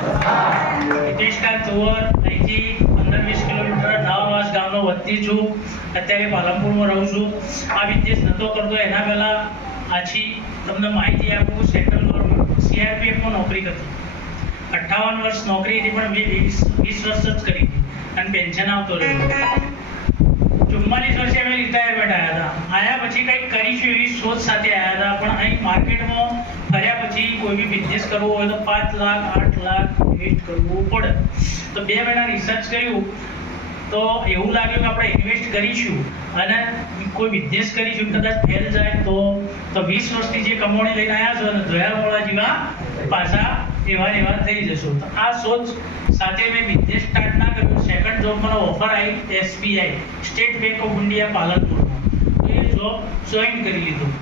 હિતેશકાંત તોવર, અહીંથી 15-20 કિલોમીટર નવાવાસ ગામનો વતની છું. અત્યારે પાલનપુરમાં રહું છું. આ વિદેશ નહોતો કરતો એના પહેલા આછી તમને માહિતી આપું. સેન્ટ્રલ ગવર્મેન્ટ CRPFમાં નોકરી કરતો. 58 વર્ષ નોકરી હતી, પણ મેં 20 વર્ષ જ કરી હતી અને પેન્શન આવતો રહ્યો. 44 વર્ષે અમે રિટાયરમેન્ટ આવ્યા પછી કંઈક કરીશું એવી સોચ સાથે આવ્યા હતા. પણ અહીં માર્કેટમાં ફર્યા પછી કોઈ બી બિઝનેસ કરવો હોય તો 5 લાખ 8 લાખ ઇન્વેસ્ટ કરવું પડે. તો 2 મહિના રિસર્ચ કર્યું તો એવું લાગ્યું કે આપણે ઇન્વેસ્ટ કરીશું અને કોઈ બિઝનેસ કરીશું, કદાચ ફેલ જાય તો 20 વર્ષની જે કમાણી લઈને આવ્યા છો અને ધોયાવાળા જેવા પાછા એવા થઈ જશો. તો આ સોચ સાથે મેં બિઝનેસ સ્ટાર્ટ ના કર્યું. સેકન્ડ જોબ મને ઓફર આવી SBI State Bank of India પાલનપુરમાં. તો એ જોબ જોઈન કરી લીધું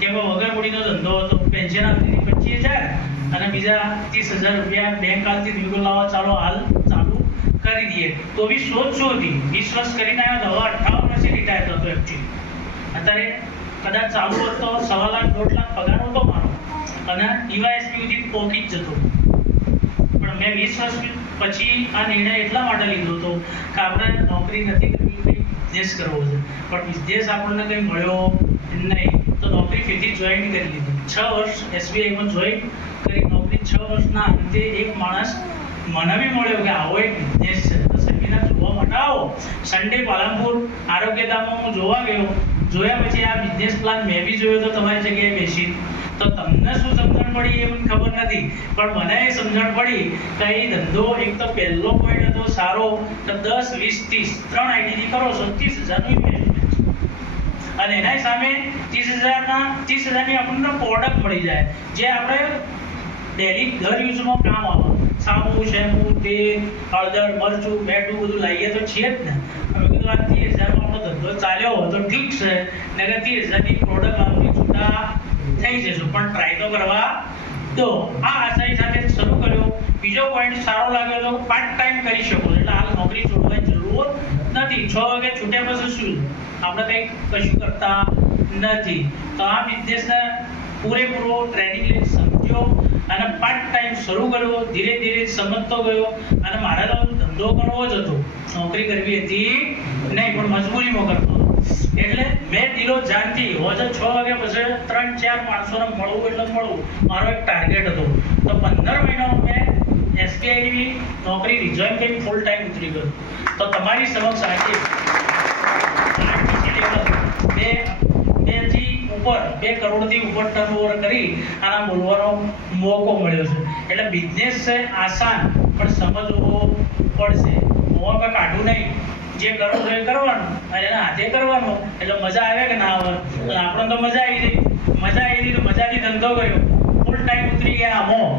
કે વગર મૂડીનો ધંધો હતો. પેન્શન આવતી હતી 25,000 અને બીજા 30,000 રૂપિયા બેંક આવતી હતી. લાવો ચાલો હાલ ચાલુ કરી દઈએ. તો બી સોચ શું હતી, 20 વર્ષ કરીને આવ્યો તો હવે 58 વર્ષે રિટાયર થતો એકચ્યુઅલી. અત્યારે કદાચ ચાલુ હોત તો 1.5 લાખ 1.5 લાખ પગાર હતો મારો અને DYSP સુધી પહોંચી જ જતો. પણ મેં 20 વર્ષ પછી આ નિર્ણય એટલા માટે લીધો હતો કે આપણે નોકરી નથી કરવી, કંઈ બિઝનેસ કરવો છે. પણ બિઝનેસ આપણને કંઈ મળ્યો નહીં તો નોકરી ફરીથી જોઈન કરી લીધી. 6 વર્ષ SBIમાં જોઈન કરી નોકરી. 6 વર્ષના અંતે એક માણસ મને બી મળ્યો કે આવો એક બિઝનેસ છે, તો સેમિનાર જોવા માટે આવો. સન્ડે પાલનપુર આરોગ્યધામમાં હું જોવા ગયો. જોયા પછી આ બિઝનેસ પ્લાન મેં બી જોયો તો તમારી જગ્યાએ બેસી. તો તમને શું સમજણ પડી એ મને ખબર નથી, પણ મને એ સમજણ પડી કે એ ધંધો એક તો પહેલો પોઈન્ટ હતો સારો કે 10 20 30 3 આઈડીથી કરો છો 30,000નું ઇન્વેસ્ટમેન્ટ અને એના સામે 30,000ની આપણને પ્રોડક્ટ મળી જાય જે આપણે ડેલી ઘર યુઝમાં કામ આવે. સાબુ, શેમ્પુ, તેલ, હળદર, મરચું, મેઠું બધું લાવીએ તો છીએ જ ને. અમે કીધું આ 30,000માં આપણો ધંધો ચાલ્યો હોય તો ઠીક છે, નકર 30,000ની પ્રોડક્ટ આપણી છૂટા થઈ જશું, પણ ટ્રાય તો કરવા દો. આ આશય સાથે શરૂ કર્યો. બીજો પોઈન્ટ સારો લાગ્યો તો પાર્ટ ટાઈમ કરી શકો, એટલે હાલ નોકરી છોડવાની જરૂર નથી. 6 વાગે છૂટ્યા પછી શું આપણે કશું કરતા નથી. તો આ બિઝનેસને પૂરેપૂરો ટ્રેનિંગ લઈને સમજ્યો અને પાર્ટ ટાઈમ શરૂ કર્યો. ધીરે ધીરે સમજતો ગયો અને મારે તો ધંધો કરવો જ હતો, નોકરી કરવી હતી નહીં, પણ મજબૂરીમાં કરતો હતો. એટલે મેં દિલો જાનથી રોજ 6 વાગ્યા પછી 3-4 માણસોને મળવું એટલે મળવું મારો એક ટાર્ગેટ હતો. તો 15 મહિનામાં મેં SBIની નોકરી રિઝાઇન કરી ફૂલ ટાઈમ ઉતરી ગયો. તો તમારી સમક્ષ આજે બે કરોડથી ઉપર ટર્નઓવર કરી આના બોલવાનો મોકો મળ્યો છે. એટલે બિઝનેસ છે આસાન, પણ સમજવો પડશે. મોંમાં કાઢવું નહીં, જે કરવું છે એ કરવાનું અને એના હાથે કરવાનું. એટલે મજા આવે કે ના આવે? એટલે આપણને તો મજા આવી ગઈ તો મજાથી ધંધો કર્યો, ફૂલ ટાઈમ ઉતરી ગયા આમાં.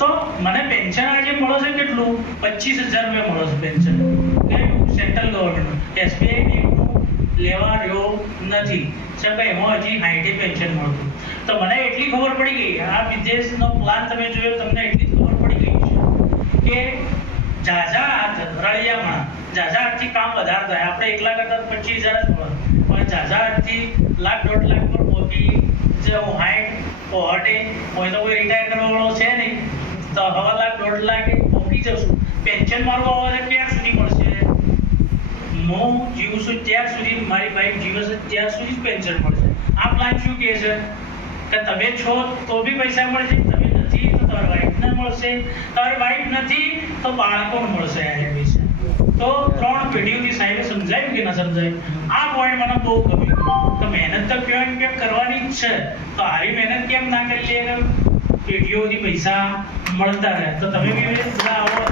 તો મને પેન્શન આજે મળે છે કેટલું? 25,000 રૂપિયા મળે છે પેન્શન. કયું? Central government. SBI બેંકનું લેવા રહ્યો નથી છતાં એમાં હજી હાઈટે પેન્શન મળતું. તો મને એટલી ખબર પડી ગઈ, આ બિઝનેસનો પ્લાન તમે જોયો, તમને એટલી ખબર પડી ગઈ છે કે ઝાઝા હાથ રળિયામાં ઝાઝા હાથથી કામ વધારે થાય. આપણે એકલા કરતા 25,000 જ મળે, પણ ઝાઝા હાથથી 1 લાખ 1.5 લાખ પર પહોંચી જવું. હાઈટ પહોંચે હોય તો કોઈ રિટાયર કરવા વાળો છે નહીં, તો 1.5 લાખ 1.5 લાખ પહોંચી જશું. પેન્શન મારું આવવા ક્યાં સુધી મળશે? હું જીવું છું ત્યાર સુધી, મારી વાઈફ જીવે છે ત્યાર સુધી જ પેન્શન મળશે. આ પ્લાન શું કહે છે કે તમે છો તો બી પૈસા મળશે, તમે નથી તો તમારી વાઈફને મળશે, તમારી વાઈફ નથી તો બાળકોને મળશે. આ પૈસા તો 3 પેઢીઓથી સાહેબે સમજાયું કે ના સમજાયું? આ પોઈન્ટ મને બહુ ગમ્યો. તો મહેનત તો કેમ કરવાની જ છે, તો આવી મહેનત કેમ ના કરી લઈએ કે પેઢીઓથી પૈસા મળતા રહે? તો તમે બી આવો